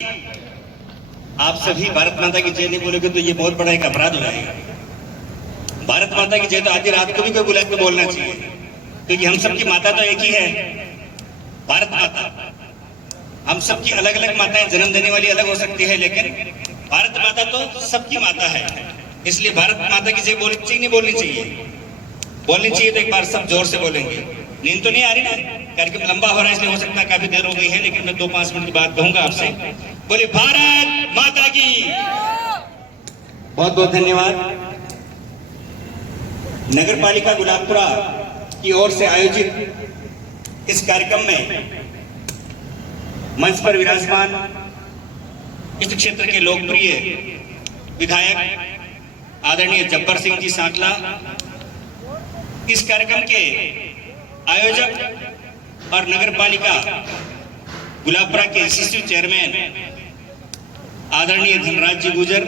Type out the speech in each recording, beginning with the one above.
आप सभी भारत माता की जय नहीं बोलोगे तो ये बहुत बड़ा एक अपराध हो जाएगा। भारत माता की जय तो आधी रात को भी कोई बुला के बोलना चाहिए, क्योंकि हम सबकी माता तो एक ही है, भारत माता। हम सबकी अलग अलग माताएं जन्म देने वाली अलग हो सकती है, लेकिन भारत माता तो सबकी माता है। इसलिए भारत माता की जय बोलनी चाहिए, नहीं बोलनी चाहिए? बोलनी चाहिए। तो एक बार सब जोर से बोलेंगे। नींद तो नहीं आ रही ना? कार्यक्रम लंबा हो रहा है, इसलिए हो सकता है काफी देर हो गई है, लेकिन मैं 2-5 मिनट की बात कहूंगा आपसे। बोले भारत माता की। बहुत बहुत धन्यवाद। नगर पालिका गुलाबपुरा की ओर से आयोजित इस कार्यक्रम में मंच पर विराजमान इस क्षेत्र के लोकप्रिय विधायक आदरणीय जब्बर सिंह जी सांकला, इस कार्यक्रम के आयोजक और नगर पालिका गुलाबपुरा के एसएसयू चेयरमैन आदरणीय धनराज जी गुजर,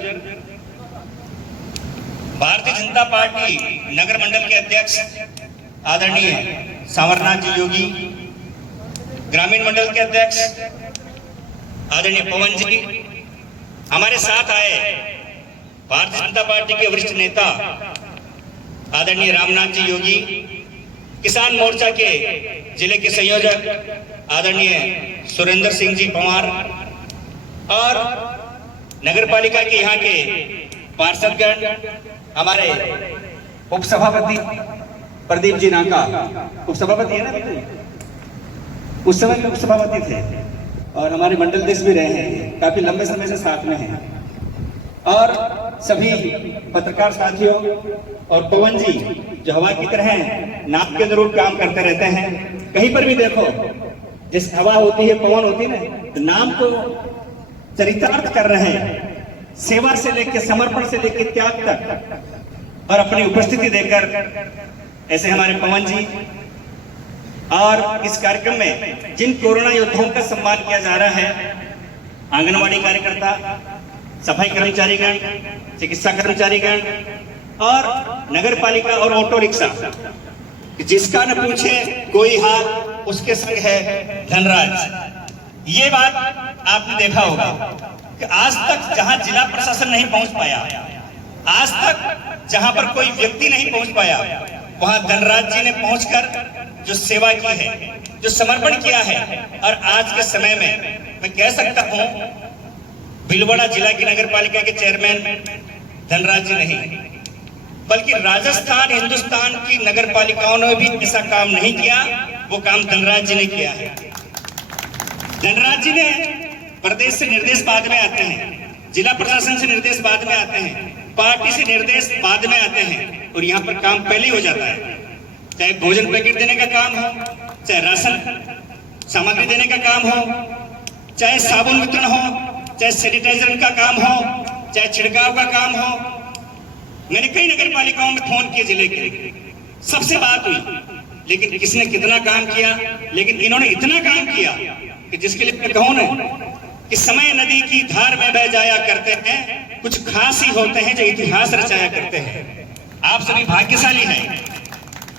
भारतीय जनता पार्टी नगर मंडल के अध्यक्ष आदरणीय सांवरनाथ जी योगी, ग्रामीण मंडल के अध्यक्ष आदरणीय पवन जी, हमारे साथ आए भारतीय जनता पार्टी के वरिष्ठ नेता आदरणीय रामनाथ जी योगी, किसान मोर्चा के जिले के संयोजक आदरणीय सुरेंद्र सिंह जी पंवार और नगर पालिका के यहाँ के पार्षदगण, हमारे उपसभापति प्रदीप जी नाका, उपसभापति है ना, उस समय में उपसभापति थे और हमारे मंडल देश भी रहे हैं, काफी लंबे समय से साथ में हैं, और सभी पत्रकार साथियों और पवन जी जो हवा की तरह नाक के जरूर काम करते रहते हैं। कहीं पर भी देखो, जिस हवा होती है, पवन होती है ना, तो नाम को चरितार्थ कर रहे हैं, सेवा से लेकर समर्पण से लेकर त्याग तक, और अपनी उपस्थिति देकर ऐसे हमारे पवन जी। और इस कार्यक्रम में जिन कोरोना योद्धाओं का सम्मान किया जा रहा है, आंगनवाड़ी कार्यकर्ता, सफाई कर्मचारीगण, चिकित्सा कर्मचारीगण और नगर पालिका और ऑटो रिक्शा, जिसका न पूछे कोई हाल उसके संग है धनराज। ये बात आपने देखा होगा कि आज तक जहां जिला प्रशासन नहीं पहुंच पाया, आज तक जहां पर कोई व्यक्ति नहीं पहुंच पाया, वहां धनराज जी ने पहुंचकर जो सेवा की है, जो समर्पण किया है। और आज के समय में मैं कह सकता हूं, भीलवाड़ा जिला की नगर पालिका के चेयरमैन धनराज जी नहीं, बल्कि राजस्थान, हिंदुस्तान की नगर पालिकाओं ने भी ऐसा काम नहीं किया, वो काम धनराज जी ने किया है। धनराज जी ने प्रदेश से निर्देश बाद में आते हैं, जिला प्रशासन से निर्देश बाद में आते हैं, पार्टी से निर्देश बाद में आते हैं, और यहाँ पर काम पहले ही हो जाता है। चाहे भोजन पैकेट देने का काम हो, चाहे राशन सामग्री देने का काम हो, चाहे साबुन वितरण हो, चाहे सैनिटाइजर का काम हो, चाहे छिड़काव का काम हो। मैंने कई नगर पालिकाओं में फोन किए जिले के, सबसे बात हुई, लेकिन किसने कितना काम किया। लेकिन इन्होंने इतना काम किया कि जिसके लिए मैं कहूं ना कि समय नदी की धार में बह जाया करते हैं, कुछ खास ही होते हैं जो इतिहास रचाया करते हैं। आप सभी भाग्यशाली हैं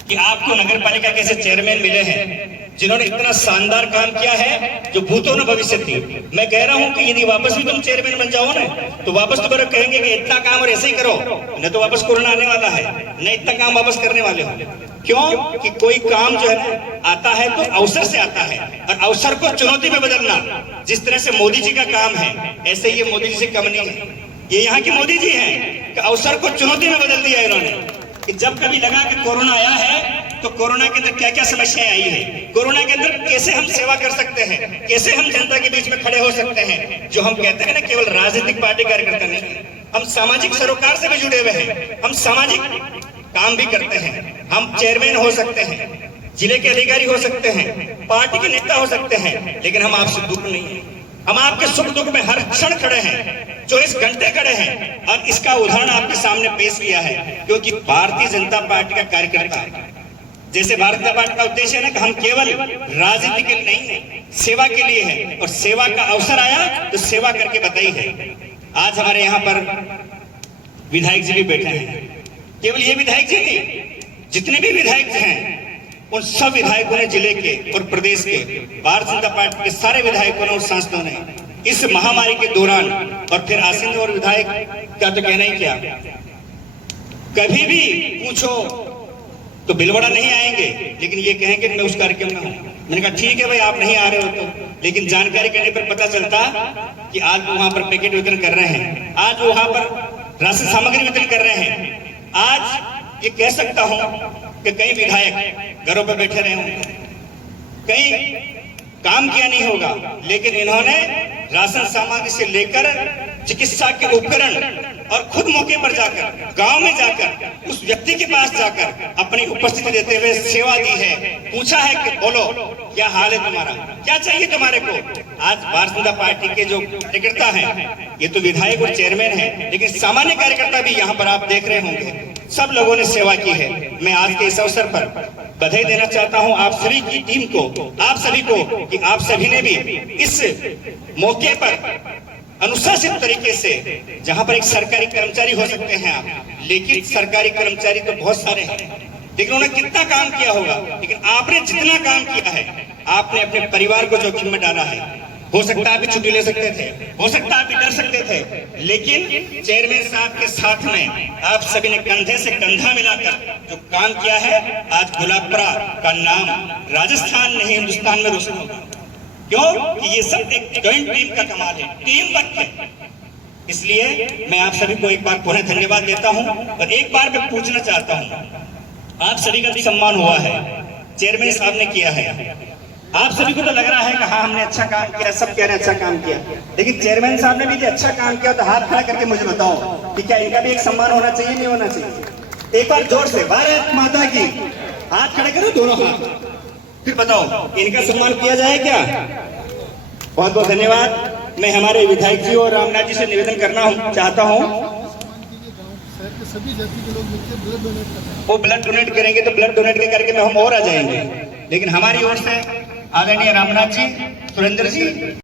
कि आपको नगर पालिका के ऐसे चेयरमैन मिले हैं जिन्होंने इतना शानदार काम किया है जो भूतो न भविष्य थी। मैं कह रहा हूं कि यदि वापस भी तुम चेयरमैन बन जाओ ना, तो वापस दोबारा कहेंगे कि इतना काम और ऐसे ही करो, न तो वापस कोरोना आने वाला है, न इतना काम वापस करने वाले हो। क्यों कि कोई काम जो है ना आता है तो अवसर से आता है, और अवसर को चुनौती में बदलना, जिस तरह से मोदी जी का काम है, ऐसे ये मोदी जी से कम नहीं है। ये यहाँ के मोदी जी हैं कि अवसर को चुनौती में बदल दिया इन्होंने। कि जब कभी लगा कि कोरोना आया है, तो कोरोना के अंदर क्या क्या समस्याएं आई है, कोरोना के अंदर कैसे हम सेवा कर सकते हैं, कैसे हम जनता के बीच में खड़े हो सकते हैं। जो हम कहते हैं ना, केवल राजनीतिक पार्टी कार्यकर्ता नहीं, हम सामाजिक सरोकार से भी जुड़े हुए हैं, हम सामाजिक काम भी करते हैं। हम चेयरमैन हो सकते हैं, जिले के अधिकारी हो सकते हैं, पार्टी के नेता हो सकते हैं, लेकिन हम आपसे दूर नहीं है। हम आपके सुख दुख में हर क्षण खड़े हैं, 24 घंटे खड़े हैं, और इसका उदाहरण आपके सामने पेश किया है। क्योंकि भारतीय जनता पार्टी का कार्यकर्ता, जैसे भारतीय जनता पार्टी का उद्देश्य है ना कि हम केवल राजनीति के लिए नहीं है, सेवा के लिए है, और सेवा का अवसर आया तो सेवा करके बताई है। आज हमारे यहाँ पर विधायक जी भी बैठे हैं। केवल ये विधायक जी नहीं, जितने भी विधायक हैं उन सब विधायकों ने जिले के और प्रदेश के भारतीय जनता पार्टी के सारे विधायकों ने और सांसदों ने इस महामारी के दौरान, और फिर आसिंद और विधायक का तो कहना ही क्या, कभी भी पूछो तो बिलवड़ा नहीं आएंगे, लेकिन ये कहेंगे मैं उस कार्यक्रम में हूं। मैंने कहा ठीक है भाई, आप नहीं आ रहे हो तो, लेकिन जानकारी करने पर पता चलता कि आज वहां पर पैकेट वितरण कर रहे हैं, आज वहां पर राशन सामग्री वितरण कर रहे हैं। आज ये कह सकता हूं कि कई विधायक घरों पर बैठे रहे होंगे, कई काम किया नहीं होगा, लेकिन इन्होंने राशन सामग्री से लेकर चिकित्सा के उपकरण और खुद मौके पर जाकर, गांव में जाकर, उस व्यक्ति के पास जाकर अपनी उपस्थिति देते हुए सेवा दी है। पूछा है कि बोलो क्या हाल है तुम्हारा, क्या चाहिए तुम्हारे को। आज भारतीय जनता पार्टी के जो कार्यकर्ता हैं, ये तो विधायक और चेयरमैन हैं, लेकिन सामान्य कार्यकर्ता भी यहाँ पर आप देख रहे होंगे, सब लोगों ने सेवा की है। मैं आज के इस अवसर पर बधाई देना चाहता हूं आप सभी की टीम को, आप सभी को, कि आप सभी ने भी इस मौके पर अनुशासित तरीके से, जहां पर एक सरकारी कर्मचारी हो सकते हैं आप, लेकिन सरकारी कर्मचारी तो बहुत सारे हैं, लेकिन उन्होंने कितना काम किया होगा, लेकिन आपने जितना काम किया है, आपने अपने परिवार को जोखिम में डाला है। हो सकता है आप भी छुट्टी ले सकते थे, हो सकता है आप भी डर सकते थे, लेकिन चेयरमैन साहब के साथ में आप सभी ने कंधे से कंधा मिलाकर जो काम किया है, आज गुलाबपुरा का नाम राजस्थान नहीं हिंदुस्तान में रोशन होगा। क्यों? कि ये सब एक जॉइंट टीम का कमाल है, टीम वर्क है। इसलिए मैं आप सभी को एक बार पुनः धन्यवाद देता हूं, और एक बार मैं पूछना चाहता हूं, आप सभी का भी सम्मान हुआ है, चेयरमैन साहब ने किया है, आप सभी को तो लग रहा है कि हाँ हमने अच्छा काम किया, सब कह रहे हैं अच्छा काम किया, लेकिन चेयरमैन साहब ने भी अच्छा काम किया, तो हाथ खड़ा करके मुझे बताओ कि क्या इनका भी एक सम्मान होना चाहिए, नहीं होना चाहिए? एक बार जोर से भारत माता की, हाथ खड़े करो दोनों हाथ, फिर बताओ इनका सम्मान किया जाए क्या? बहुत बहुत धन्यवाद। मैं हमारे विधायक जी और रामनाथ जी से निवेदन करना चाहता हूँ, सभी जाति के लोग मिलकर ब्लड डोनेट करें। वो ब्लड डोनेट करेंगे तो ब्लड डोनेट के करके में हम और आ जाएंगे, लेकिन हमारी ओर से आदरणीय रामनाथ जी, सुरेंद्र जी,